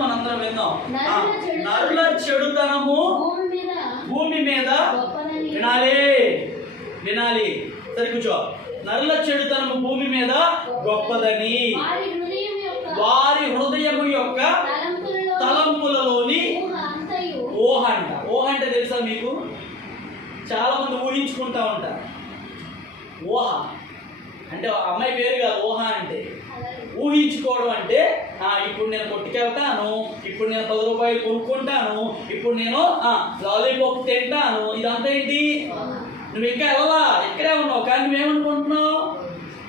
మనందరం విందాం. నరుల చెడుతనము భూమి మీద వినాలి వినాలి సరి కూర్చో. నరుల చెడుతనము భూమి మీద గొప్పదని వారి హృదయము యొక్క తలంపులలోని ఊహ అంట. ఊహ అంటే తెలుసా మీకు? చాలా మంది ఊహించుకుంటా ఉంటారు. ఊహ అంటే అమ్మాయి పేరు కాదు. ఊహ అంటే ఊహించుకోవడం. అంటే ఇప్పుడు నేను కొట్టుకెళ్తాను, ఇప్పుడు నేను 10 రూపాయలు కొనుక్కుంటాను, ఇప్పుడు నేను లాలీపాప్ తింటాను. ఇదంతా ఏంటి? నువ్వు ఇంకా వెళ్ళా, ఇక్కడే ఉన్నావు. కానీ నువ్వేమనుకుంటున్నావు?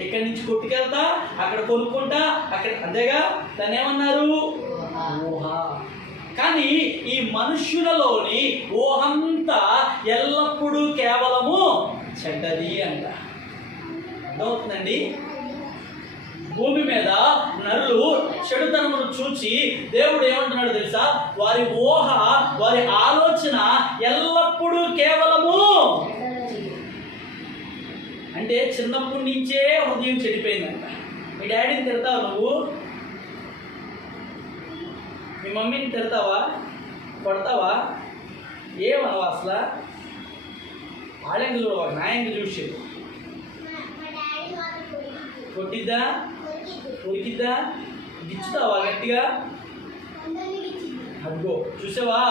ఇక్కడి నుంచి కొట్టుకెళ్తా, అక్కడ కొనుక్కుంటా, అక్కడ. అంతేగా? దాన్ని ఏమన్నారు? ఊహ. కానీ ఈ మనుష్యులలోని ఊహంతా ఎల్లప్పుడూ కేవలము చెడ్డది అంట. అర్థమవుతుందండి? భూమి మీద నరులు చెడుతనమును చూచి దేవుడు ఏమంటున్నాడు తెలుసా? వారి ఊహ, వారి ఆలోచన ఎల్లప్పుడూ కేవలము. అంటే చిన్నప్పటి నుంచే హృదయం చెడిపోయిందంట. మీ డాడీని తిడతావా నువ్వు? మీ మమ్మీని తిడతావా? కొడతావా? ఏమనవా అసలు? ఆడెంగు చూడవా, నాయంగు చూసి కొట్టిద్దా, కొరికిద్దా, గిచ్చుతావా గట్టిగా? అదిగో చూసావా?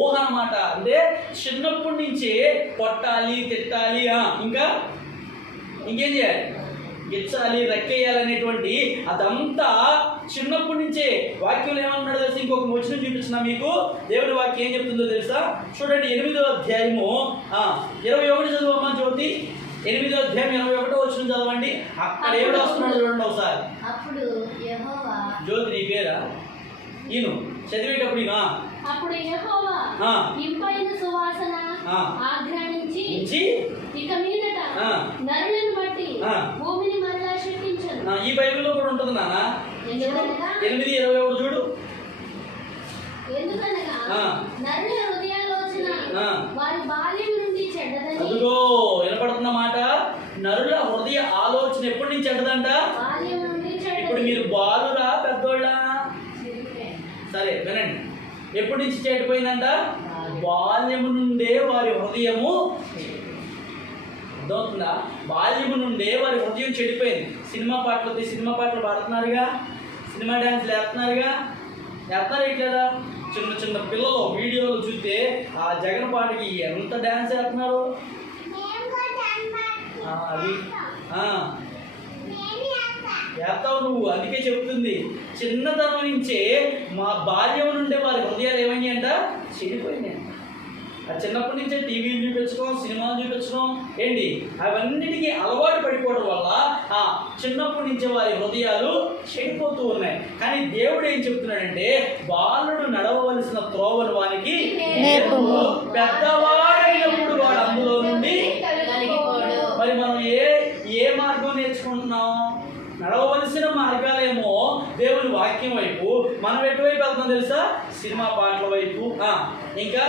ఊహ అన్నమాట. అంటే చిన్నప్పటి నుంచే కొట్టాలి, తిట్టాలి, ఇంకా ఇంకేం చేయాలి? గిచ్చాలి, రెక్కేయాలనేటువంటి అదంతా చిన్నప్పటి నుంచే. వాక్యంలో ఏమన్నాడు తెలుసా? ఇంకొక వచనం చూపించిన మీకు. దేవుడి వాక్యం ఏం చెప్తుందో తెలుసా? చూడండి, 8వ అధ్యాయము 21 చదువమ్మా జ్యోతి. 8వ అధ్యాయం 21వ వచనం చదవండి. అక్కడ ఏం రాస్తున్నాడు చూడండి ఒకసారి. అప్పుడు యెహోవా, జ్యోతి నీ పేరా? ఈను చదివేటప్పుడు అప్పుడు యెహోవా ఇంపైన సువాసన ఆగ్రహించి ఇక మీదట నరులను బట్టి భూమిని మరలా శపించను. ఈ బైబిల్లో కూడా ఉంటుంది నాన్న. 8:21 చూడు. ఎందుకనగా నరుల హృదయాలోచన వారి బాల్యం నుండి చెడ్డదని. అదిగో వినపడుతున్న మాట. నరుల హృదయ ఆలోచన ఎప్పటి నుంచి చెడ్డదంట? బాల్యం నుండి చెడ్డది. ఇప్పుడు మీరు బాలురా పెద్దోళ్ళ? సరే వినండి. ఎప్పటి నుంచి చెడిపోయిందంట? బాల్యము నుండే వారి హృదయము. అర్థమవుతుందా? బాల్యము నుండే వారి హృదయం చెడిపోయింది. సినిమా పాటలు పాడుతున్నారుగా, సినిమా డ్యాన్స్లు వేస్తున్నారుగా, వేస్తున్నారా? చిన్న చిన్న పిల్లలు వీడియోలు చూస్తే ఆ జగన్ పాటకి ఎంత డ్యాన్స్ వేస్తున్నారు. అది వేస్తావు నువ్వు. అందుకే చెప్తుంది, చిన్నతనం నుంచే మా బాల్యం నుండే వారి హృదయాలు ఏమయ్యాయి అంట? చెడిపోయినాయి. ఆ చిన్నప్పటి నుంచే టీవీలు చూపించడం, సినిమాలు చూపించడం ఏంటి, అవన్నిటికీ అలవాటు పడిపోవడం వల్ల చిన్నప్పటి నుంచే వారి హృదయాలు చెడిపోతూ ఉన్నాయి. కానీ దేవుడు ఏం చెప్తున్నాడంటే, బాలుడు నడవవలసిన త్రోవను వానికి పెద్దవాడైనప్పుడు వాడు అందులో నుండి. మరి మనం ఏ మార్గం నేర్చుకుంటున్నాం? నడవవలసిన మార్గాలేమో దేవుని వాక్యం వైపు. మనం ఎటువైపు వెళ్తాం తెలుసా? సినిమా పాటల వైపు, ఇంకా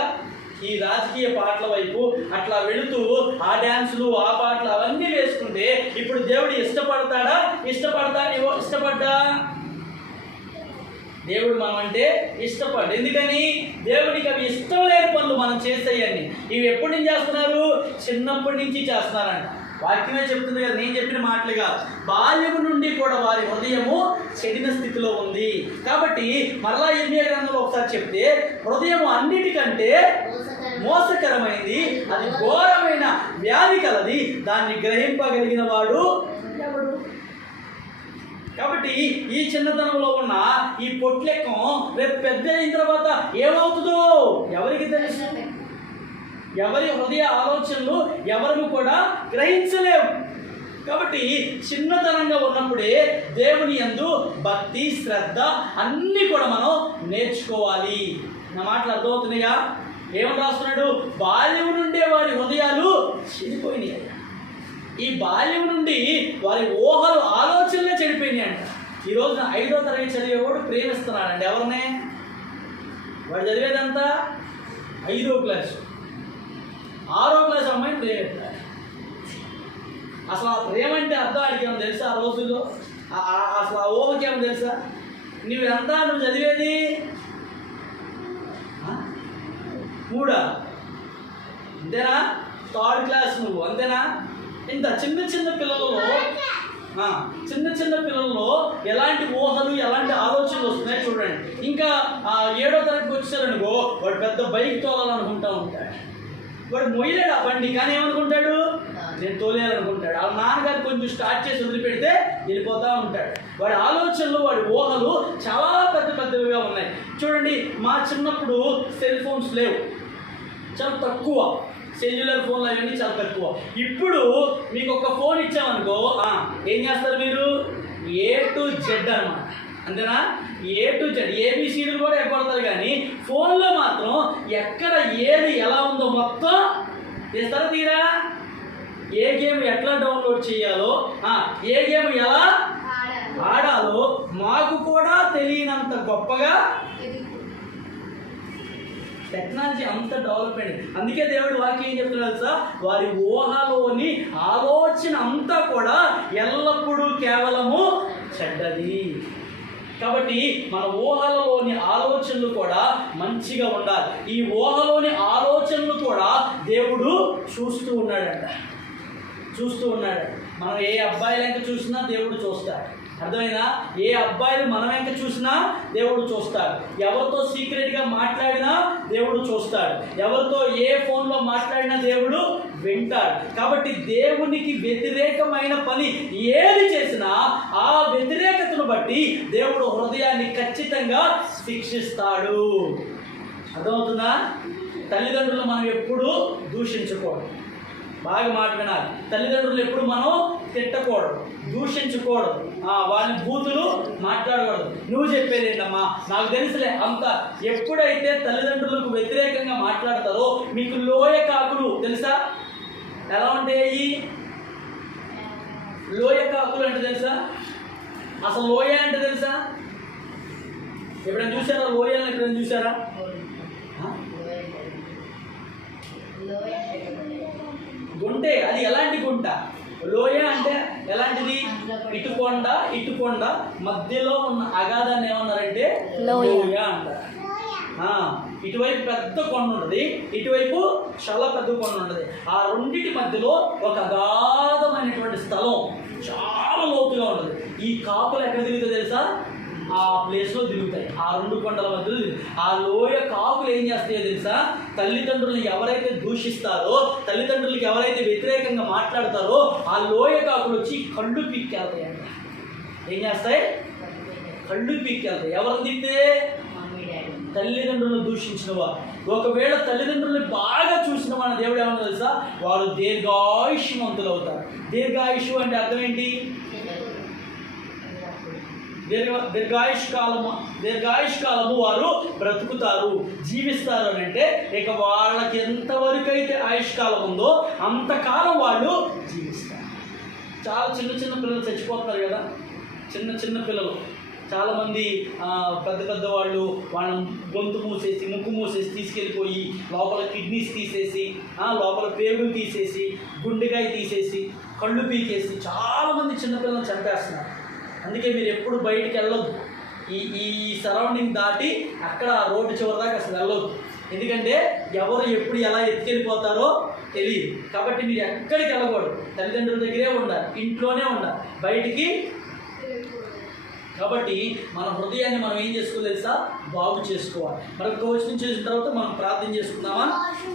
ఈ రాజకీయ పాటల వైపు అట్లా వెళుతూ ఆ డ్యాన్సులు, ఆ పాటలు అవన్నీ వేసుకుంటే ఇప్పుడు దేవుడు ఇష్టపడతాడా? ఇష్టపడ్డా? దేవుడు మనం అంటే ఇష్టపడ్డా. ఎందుకని? దేవుడికి అవి ఇష్టం లేని పనులు మనం చేసేయన్ని. ఇవి ఎప్పటి నుంచి చేస్తున్నారు? చిన్నప్పటి నుంచి చేస్తున్నారంట. వాక్యమే చెప్తుంది కదా, నేను చెప్పిన మాటలుగా. బాల్యము నుండి కూడా వారి హృదయము చెడిన స్థితిలో ఉంది. కాబట్టి మరలా ఇర్మియా గ్రంథంలో ఒకసారి చెప్తే, హృదయము అన్నిటికంటే మోసకరమైనది, అది ఘోరమైన వ్యాధి కలది, దాన్ని గ్రహింపగలిగిన వాడు ఎవడు? కాబట్టి ఈ చిన్నతనంలో ఉన్న ఈ పొట్లెక్కం రేపు పెద్ద అయిన తర్వాత ఏమవుతుందో ఎవరికి తెలుసు? ఎవరి హృదయ ఆలోచనలు ఎవరు కూడా గ్రహించలేవు. కాబట్టి చిన్నతనంగా ఉన్నప్పుడే దేవుని యందు భక్తి, శ్రద్ధ అన్నీ కూడా మనం నేర్చుకోవాలి. నా మాటలు అర్థమవుతున్నాయా? ఏమని రాస్తున్నాడు? బాల్యం నుండే వారి హృదయాలు చెడిపోయినాయి. ఈ బాల్యం నుండి వారి ఊహలు, ఆలోచనలే చెడిపోయినాయి అంట. ఈ రోజున 5వ తరగతి చదివేవాడు ప్రేమిస్తున్నాడండి ఎవరినే? వాడు చదివేదంతా 5వ క్లాసు, 6వ క్లాస్ అమ్మాయిని ప్రేమిస్తాడు. అసలు ఆ ప్రేమ అంటే అర్థం అడిగేమో తెలుసా? ఆ రోజుల్లో అసలు ఆ ఊహకేమో తెలుసా? నువ్వు చదివేది 3 అంతేనా? 3rd క్లాస్ నువ్వు అంతేనా? ఇంత చిన్న చిన్న పిల్లలలో ఎలాంటి ఊహలు ఎలాంటి ఆలోచనలు వస్తున్నాయో చూడండి. ఇంకా 7వ తరగతికి వచ్చారనుకో వాడు పెద్ద బైక్ తోలాలనుకుంటా ఉంటాడు. వాడు మొయ్యలేడు ఆ బండి, కానీ ఏమనుకుంటాడు, నేను తోలేయాలనుకుంటాడు. వాళ్ళ నాన్నగారు కొంచెం స్టార్ట్ చేసి వదిలిపెడితే వెళ్ళిపోతూ ఉంటాడు. వాడి ఆలోచనలు వాడి ఊహలు చాలా పెద్ద పెద్దవిగా ఉన్నాయి. చూడండి, మా చిన్నప్పుడు సెల్ ఫోన్స్ లేవు, చాలా తక్కువ. సెల్యులర్ ఫోన్లు అవన్నీ చాలా తక్కువ. ఇప్పుడు మీకు ఒక ఫోన్ ఇచ్చామనుకో ఏం చేస్తారు మీరు? A to Z అనమాట, అంతేనా? A to Z ABCలు కూడా ఎక్కడతారు, కానీ ఫోన్లో మాత్రం ఎక్కడ ఏది ఎలా ఉందో మొత్తం చేస్తారా తీరా? ఏ గేమ్ ఎట్లా డౌన్లోడ్ చేయాలో, ఏ గేమ్ ఎలా ఆడాలో మాకు కూడా తెలియనంత గొప్పగా టెక్నాలజీ అంత డెవలప్ అయింది. అందుకే దేవుడు వాక్యం ఏం చెప్తున్నాడు తెలుసా? వారి ఊహలోని ఆలోచన అంతా కూడా ఎల్లప్పుడూ కేవలము చెడ్డది. కాబట్టి మన ఊహలలోని ఆలోచనలు కూడా మంచిగా ఉండాలి. ఈ ఊహలోని ఆలోచనలు కూడా దేవుడు చూస్తూ ఉన్నాడు. మనం ఏ అబ్బాయిలు వెంక చూసినా దేవుడు చూస్తాడు, అర్థమైనా? ఏ అబ్బాయిలు మనం వెంక చూసినా దేవుడు చూస్తాడు. ఎవరితో సీక్రెట్గా మాట్లాడినా దేవుడు చూస్తాడు. ఎవరితో ఏ ఫోన్లో మాట్లాడినా దేవుడు వింటాడు. కాబట్టి దేవునికి వ్యతిరేకమైన పని ఏది చేసినా ఆ వ్యతిరేకతను బట్టి దేవుడు హృదయాన్ని ఖచ్చితంగా శిక్షిస్తాడు. అర్థమవుతుందా? తల్లిదండ్రులు మనం ఎప్పుడూ దూషించకూడదు. బాగా మాట వినాలి. తల్లిదండ్రులు ఎప్పుడు మనం తిట్టకూడదు, దూషించకూడదు, వాళ్ళని బూతులు మాట్లాడకూడదు. నువ్వు చెప్పేది ఏంటమ్మా, నాకు తెలుసులే అంత. ఎప్పుడైతే తల్లిదండ్రులకు వ్యతిరేకంగా మాట్లాడతారో, మీకు లోయ కాకులు తెలుసా ఎలా ఉంటాయి? లోయ కాకులు అంటే తెలుసా? అసలు లోయ అంటే తెలుసా? ఎప్పుడైనా చూసారా లోయలను? ఎప్పుడైనా చూసారా? గుంటే అది ఎలాంటి గుంట? లోయ అంటే ఎలాంటిది? ఇటుకొండ మధ్యలో ఉన్న అగాధాన్ని ఏమన్నారంటే లోయ అంటారు. ఇటువైపు పెద్ద కొండ ఉంటుంది, ఇటువైపు చాలా పెద్ద కొండ ఉంటుంది. ఆ రెండింటి మధ్యలో ఒక అగాధమైనటువంటి స్థలం చాలా లోతుగా ఉంటుంది. ఈ కాకులు ఎక్కడ తిరుగుతాయో తెలుసా? ఆ ప్లేస్లో తిరుగుతాయి. ఆ 2 కొండల మధ్యలో ఆ లోయ కాకులు ఏం చేస్తాయో తెలుసా? తల్లిదండ్రులను ఎవరైతే దూషిస్తారో, తల్లిదండ్రులకి ఎవరైతే వ్యతిరేకంగా మాట్లాడతారో, ఆ లోయ కాకులు వచ్చి కళ్ళు పీక్కెళ్తాయంట. ఏం చేస్తాయి? కళ్ళు పీక్కెళ్తాయి. ఎవరిని తిట్టే? తల్లిదండ్రులను దూషించిన వారు. ఒకవేళ తల్లిదండ్రులను బాగా చూసిన వాళ్ళ దేవుడు ఏమన్నా తెలుసా? వారు దీర్ఘాయుష్యవంతులు అవుతారు. దీర్ఘాయుషు అంటే అర్థం ఏంటి? దీర్ఘాయుష్కాలము వారు బ్రతుకుతారు, జీవిస్తారు అని అంటే ఇక వాళ్ళకి ఎంతవరకు అయితే ఆయుష్కాలం ఉందో అంతకాలం వాళ్ళు జీవిస్తారు. చాలా చిన్న చిన్న పిల్లలు చచ్చిపోతున్నారు కదా, చిన్న పిల్లలు. చాలామంది పెద్ద వాళ్ళు వాళ్ళ గొంతు మూసేసి ముక్కు మూసేసి తీసుకెళ్ళిపోయి లోపల కిడ్నీస్ తీసేసి, లోపల పేగులు తీసేసి, గుండెకాయ తీసేసి, కళ్ళు పీకేసి చాలామంది చిన్నపిల్లలను చంపేస్తున్నారు. అందుకే మీరు ఎప్పుడు బయటికి వెళ్ళొద్దు. ఈ సరౌండింగ్ దాటి అక్కడ రోడ్డు చివరి దాకా అసలు వెళ్ళొద్దు. ఎందుకంటే ఎవరు ఎప్పుడు ఎలా ఎత్తుకెళ్ళిపోతారో తెలియదు. కాబట్టి మీరు ఎక్కడికి వెళ్ళకూడదు. తల్లిదండ్రుల దగ్గరే ఉండాలి, ఇంట్లోనే ఉండాలి, బయటికి. కాబట్టి మన హృదయాన్ని మనం ఏం చేసుకోవాలి తెలుసా? బాగు చేసుకోవాలి. మనకు కోచింగ్ చేసిన తర్వాత మనం ప్రార్థన చేసుకుందామా?